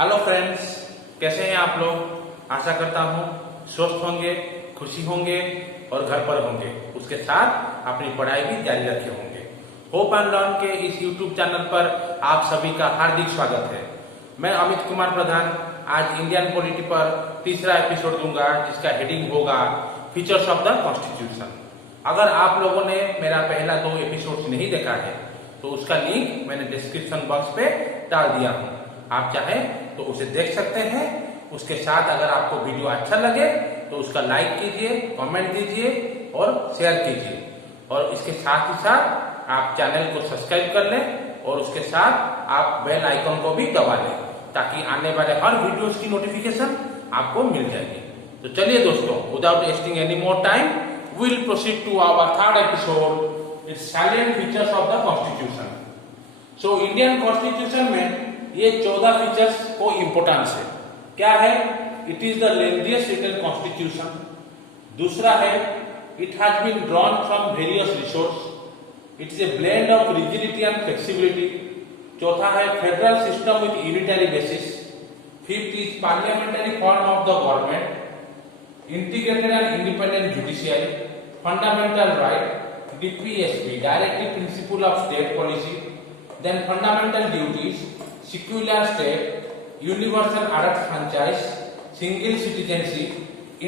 Hello friends, कैसे हैं आप लोग। आशा करता हूँ स्वस्थ होंगे, खुशी होंगे और घर पर होंगे। उसके साथ अपनी पढ़ाई भी जारी रखे होंगे। होप एंड लर्न के इस यूट्यूब चैनल पर आप सभी का हार्दिक स्वागत है। मैं अमित कुमार प्रधान आज इंडियन पॉलिटी पर तीसरा एपिसोड दूंगा, जिसका हेडिंग होगा फीचर्स ऑफ द कॉन्स्टिट्यूशन। अगर आप लोगों ने मेरा पहला 2 एपिसोड नहीं देखा है तो उसका लिंक मैंने डिस्क्रिप्शन बॉक्स पे डाल दिया हूँ। आप चाहें तो उसे देख सकते हैं। उसके साथ अगर आपको वीडियो अच्छा लगे तो उसका लाइक कीजिए, कमेंट दीजिए और शेयर कीजिए। और इसके साथ ही साथ आप चैनल को सब्सक्राइब कर लें और उसके साथ आप बेल आइकन को भी दबा लें, ताकि आने वाले हर वीडियोस की नोटिफिकेशन आपको मिल जाएगी। तो चलिए दोस्तों, without wasting any more time, we will proceed to our third episode, it's salient features of the constitution. So Indian constitution में ये 14 फीचर्स को इंपोर्टेंस है। क्या है? It is the lengthiest written constitution. दूसरा है, it has been drawn from various resource. It is a blend of rigidity and flexibility. चौथा है, federal system with unitary basis. Fifth is parliamentary form of the government, integrated and independent judiciary, fundamental right, DPSP, directive principle of state policy, then fundamental duties, secular state, universal adult franchise, single citizenship,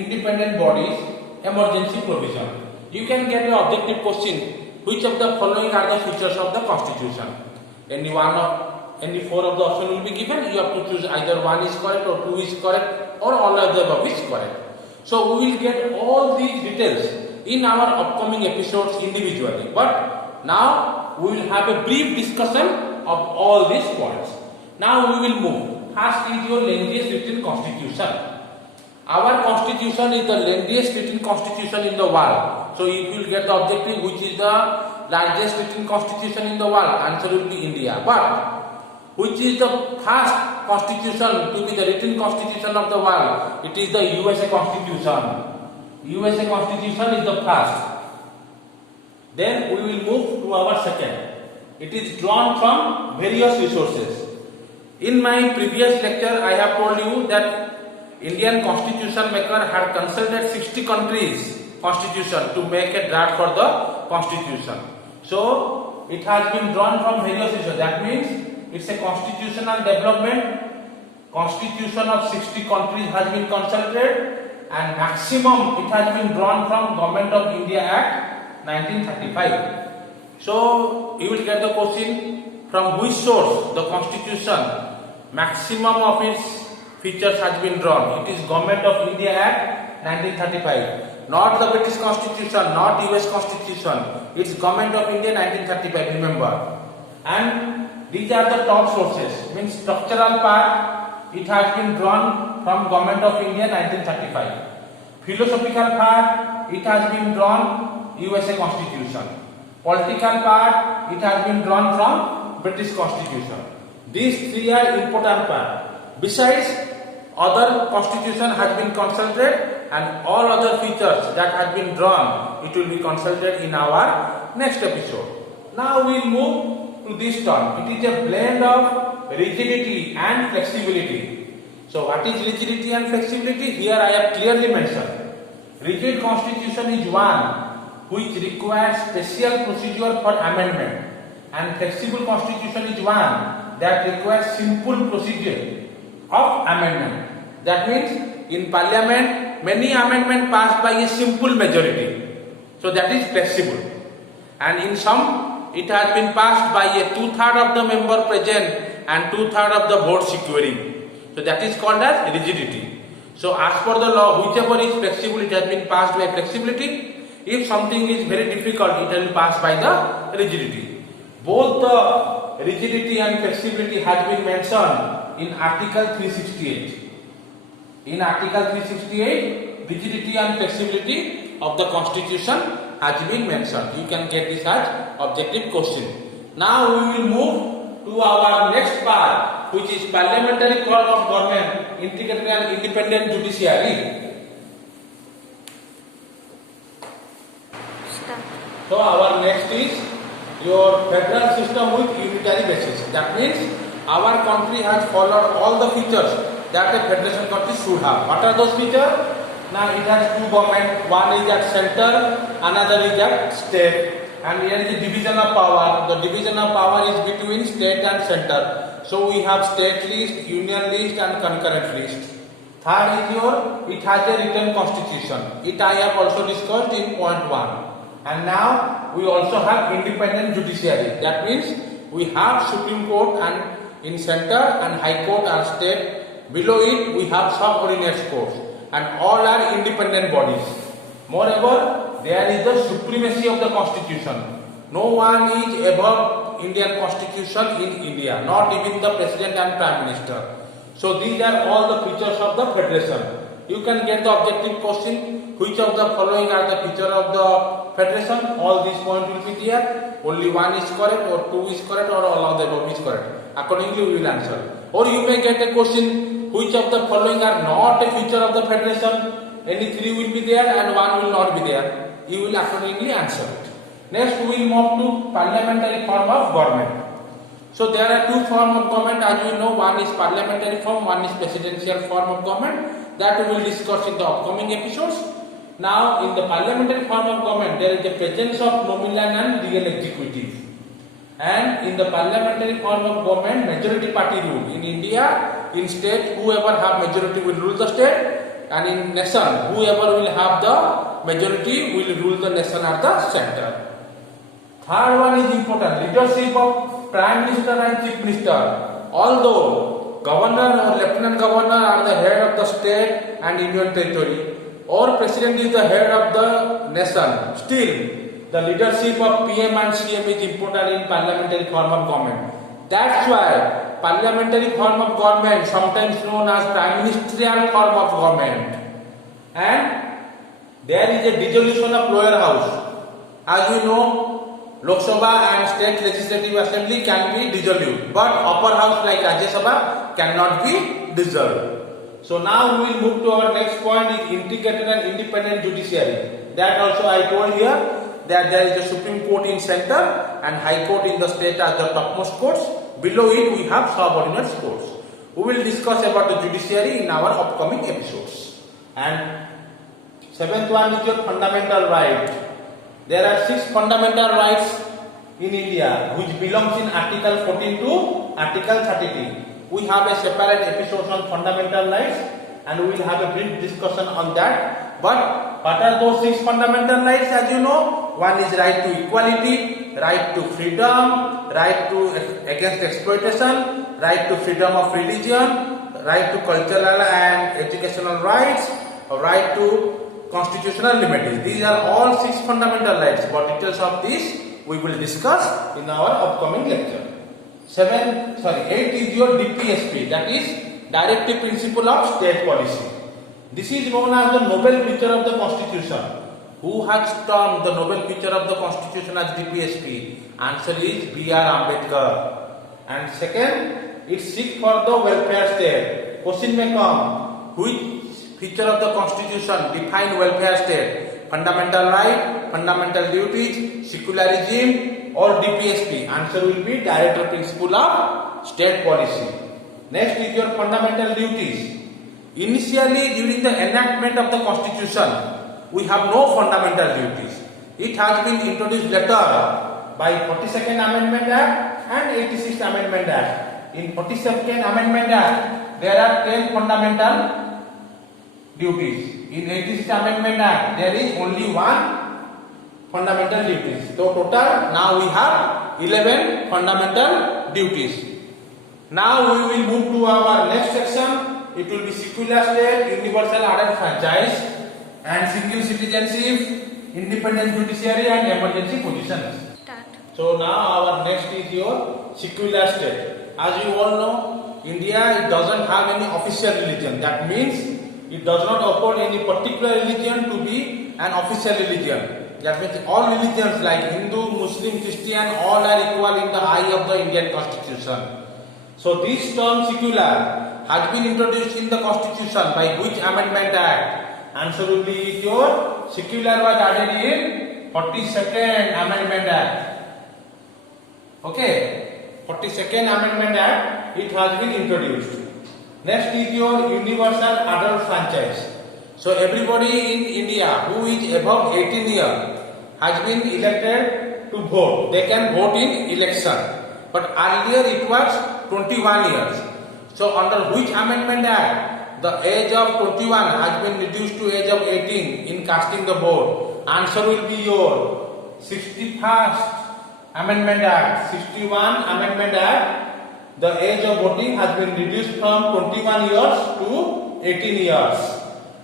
independent bodies, emergency provision. You can get your objective question: which of the following are the features of the constitution? Any 4 of the option will be given. You have to choose either 1 is correct or 2 is correct or all of the above is correct. So we will get all these details in our upcoming episodes individually, but now we will have a brief discussion of all these points. Now we will move. First is your lengthiest written constitution. Our constitution is the lengthiest written constitution in the world. So if you will get the objective, which is the largest written constitution in the world, answer will be India. But which is the first constitution to be the written constitution of the world? It is the USA Constitution. USA Constitution is the first. Then we will move to our second. It is drawn from various resources. In my previous lecture, I have told you that Indian constitution maker had consulted 60 countries' constitution to make a draft for the constitution. So it has been drawn from various resources. That means it's a constitutional development. Constitution of 60 countries has been consulted, and maximum it has been drawn from Government of India Act 1935. So you will get the question, from which source the constitution maximum of its features has been drawn. It is Government of India Act 1935, not the British Constitution, not US Constitution. It's Government of India 1935, remember. And these are the top sources. Means structural part, it has been drawn from Government of India 1935. Philosophical part, it has been drawn USA Constitution. Political part, it has been drawn from British Constitution. These 3 are important part. Besides, other constitution has been consulted, and all other features that have been drawn, it will be consulted in our next episode. Now we will move to this term. It is a blend of rigidity and flexibility. So what is rigidity and flexibility? Here I have clearly mentioned. Rigid constitution is one which requires special procedure for amendment, and flexible constitution is one that requires simple procedure of amendment. That means in parliament many amendments passed by a simple majority, so that is flexible, and in some it has been passed by a 2/3 of the member present and 2/3 of the vote securing, so that is called as rigidity. So as per the law, whichever is flexible, it has been passed by flexibility. If something is very difficult, it will pass by the rigidity. Both the rigidity and flexibility has been mentioned in Article 368. In Article 368, rigidity and flexibility of the Constitution has been mentioned. You can get this as objective question. Now we will move to our next part, which is parliamentary form of government, integrated and independent judiciary. So our next is your federal system with unitary basis. That means our country has followed all the features that a federation country should have. What are those features? Now it has two government, one is at center, another is at state, and here is the division of power. The division of power is between state and center. So we have state list, union list and concurrent list. Third is it has a written constitution. It I have also discussed in point 1. And now we also have independent judiciary. That means we have Supreme Court and in center and High Court are state. Below it we have subordinate courts and all are independent bodies. Moreover, there is the supremacy of the constitution. No one is above Indian constitution in India, not even the president and prime minister. So these are all the features of the federation. You can get the objective question, which of the following are the feature of the federation? All these points will be there. Only one is correct or two is correct or all of the above is correct. Accordingly we will answer. Or you may get a question, which of the following are not a feature of the federation? Any three will be there and one will not be there. You will accordingly answer it. Next we will move to parliamentary form of government. So there are two forms of government, as we know. One is parliamentary form, one is presidential form of government. That we will discuss in the upcoming episodes. Now in the parliamentary form of government, there is the presence of nominal and real executive. And in the parliamentary form of government, majority party rule. In India, in state, whoever have majority will rule the state. And in nation, whoever will have the majority will rule the nation at the center. Third one is important, leadership of Prime Minister and Chief Minister. Although Governor or Lieutenant Governor are the head of the state and union territory, or President is the head of the nation, still the leadership of PM and CM is important in parliamentary form of government. That's why parliamentary form of government, sometimes known as prime ministerial form of government. And there is a dissolution of lower house. As we know, Lok Sabha and state legislative assembly can be dissolved, but upper house like Rajya Sabha cannot be dissolved. So now we will move to our next point, is integrated and independent judiciary. That also I told here that there is a Supreme Court in center and High Court in the state as the topmost courts. Below it we have subordinate courts. We will discuss about the judiciary in our upcoming episodes. And seventh one is your fundamental right. There are 6 fundamental rights in India which belongs in Article 14 to Article 33. We have a separate episode on fundamental rights and we will have a brief discussion on that. But what are those 6 fundamental rights? As you know, one is right to equality, right to freedom, right to against exploitation, right to freedom of religion, right to cultural and educational rights, right to constitutional liberties. These are all 6 fundamental rights. For details of this we will discuss in our upcoming lecture. 8 is your DPSP, that is Directive Principle of State Policy. This is known as the Nobel Picture of the Constitution. Who has termed the Nobel Picture of the Constitution as DPSP? Answer is B.R. Ambedkar. And second, it seeks for the welfare state. Question may come, which feature of the Constitution define welfare state? Fundamental right, fundamental duties, secularism or DPSP? Answer will be Directive Principle of State Policy. Next is your fundamental duties. Initially, during the enactment of the Constitution, we have no fundamental duties. It has been introduced later by 42nd Amendment Act and 86th Amendment Act. In 42nd Amendment Act, there are 10 fundamental duties. In 86th Amendment Act, there is only 1 fundamental duties. So total, now we have 11 fundamental duties. Now we will move to our next section. It will be secular state, universal adult franchise, and single citizenship, independent judiciary, and emergency positions. So now our next is your secular state. As you all know, India it doesn't have any official religion. That means it does not afford any particular religion to be an official religion. That means all religions like Hindu, Muslim, Christian, all are equal in the eye of the Indian Constitution. So this term secular has been introduced in the Constitution by which Amendment Act? Answer will be your secular was added in 42nd Amendment Act. Okay, 42nd Amendment Act it has been introduced. Next is your universal adult franchise. So everybody in India who is above 18 years has been elected to vote. They can vote in election. But earlier it was 21 years. So under which amendment act the age of 21 has been reduced to age of 18 in casting the vote? Answer will be your 61st Amendment Act. 61 Amendment Act. The age of voting has been reduced from 21 years to 18 years.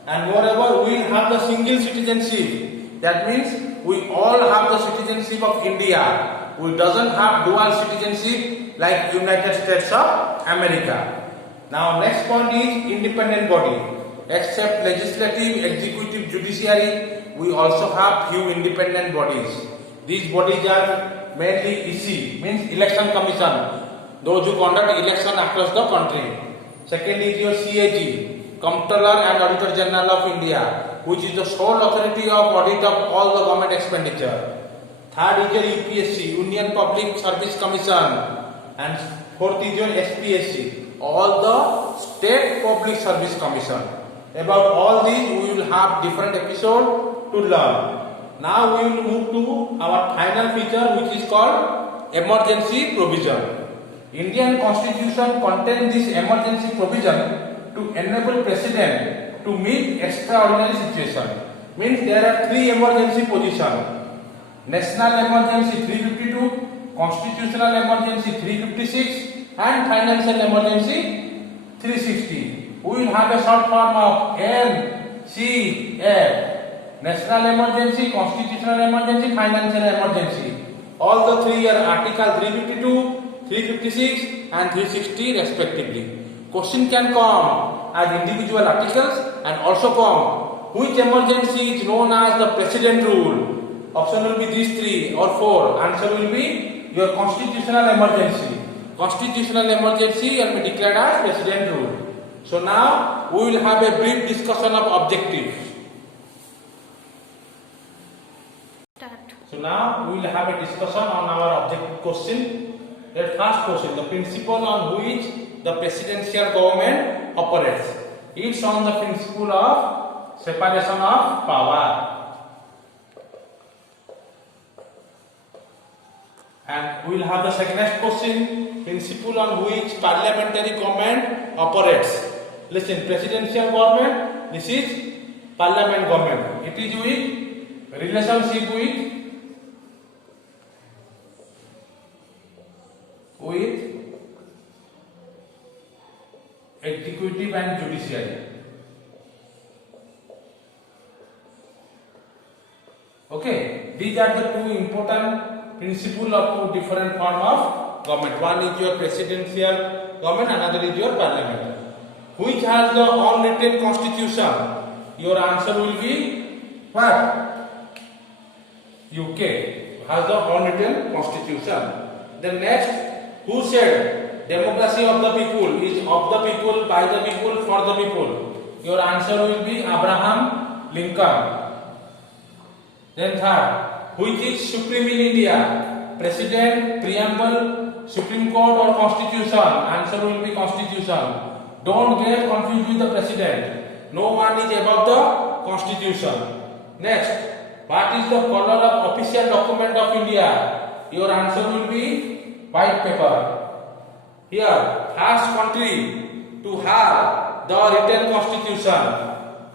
And moreover, we have the single citizenship. That means we all have the citizenship of India. We doesn't have dual citizenship like United States of America. Now next point is independent body. Except legislative, executive, judiciary, we also have few independent bodies. These bodies are mainly EC, means Election Commission. Those who conduct election across the country. Second is your CAG, Comptroller and Auditor General of India, which is the sole authority of audit of all the government expenditure. Third is your UPSC, Union Public Service Commission, and fourth is your SPSC, all the State Public Service Commission. About all these we will have different episode to learn. Now we will move to our final feature, which is called emergency provision. Indian Constitution contains this emergency provision to enable President to meet extraordinary situation. Means there are three emergency positions: National Emergency 352, Constitutional Emergency 356, and Financial Emergency 360. We will have a short form of NCF: National Emergency, Constitutional Emergency, Financial Emergency. All the three are Article 352, 356 and 360 respectively. Question can come as individual articles and also come which emergency is known as the President rule. Option will be these three or four. Answer will be your constitutional emergency. Constitutional emergency will be declared as President rule. So now we will have a brief discussion of objectives. So now we will have a discussion on our objective question. The first question, the principle on which the presidential government operates. It's on the principle of separation of power. And we will have the second next question, principle on which parliamentary government operates. Listen, presidential government, this is parliament government. It is with relationship with executive and judiciary. Okay, these are the two important principles of two different form of government. One is your presidential government, another is your parliament. Which has the unwritten constitution? Your answer will be what? UK has the unwritten constitution. Then next, who said democracy of the people is of the people, by the people, for the people? Your answer will be Abraham Lincoln. Then third, which is supreme in India? President, preamble, Supreme Court or Constitution? Answer will be Constitution. Don't get confused with the President. No one is above the Constitution. Next, what is the color of official document of India? Your answer will be white paper. Here, first country to have the written constitution.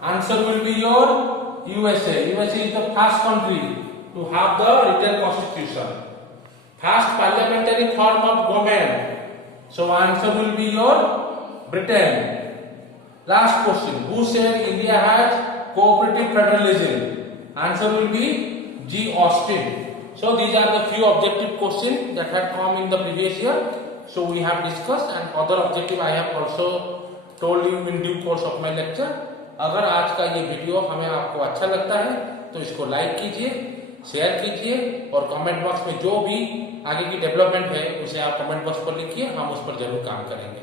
Answer will be your USA. USA is the first country to have the written constitution. First parliamentary form of government. So answer will be your Britain. Last question. Who said India has cooperative federalism? Answer will be G. Austin. So these are the few objective questions that had come in the previous year. So we have discussed, and other objective I have also told you in due course of my lecture. अगर आज का ये video हमें आपको अच्छा लगता है तो इसको लाइक कीजिए, शेयर कीजिए और कमेंट बॉक्स में जो भी आगे की डेवलपमेंट है उसे आप कमेंट बॉक्स पर लिखिए, हम उस पर जरूर काम करेंगे।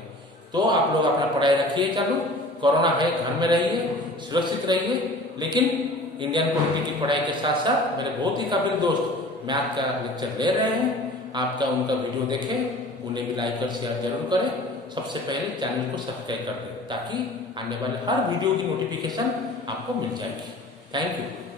तो आप लोग अपना पढ़ाई रखिए चालू, कोरोना है घर में रहिए, सुरक्षित रहिए, लेकिन इंडियन पॉलिटी की पढ़ाई के साथ साथ मेरे बहुत ही काबिल दोस्त मैथ का लेक्चर ले रहे हैं, आपका उनका वीडियो देखें, उन्हें भी लाइक और शेयर जरूर करें। सबसे पहले चैनल को सब्सक्राइब कर दें ताकि आने वाले हर वीडियो की नोटिफिकेशन आपको मिल जाएगी। Thank you.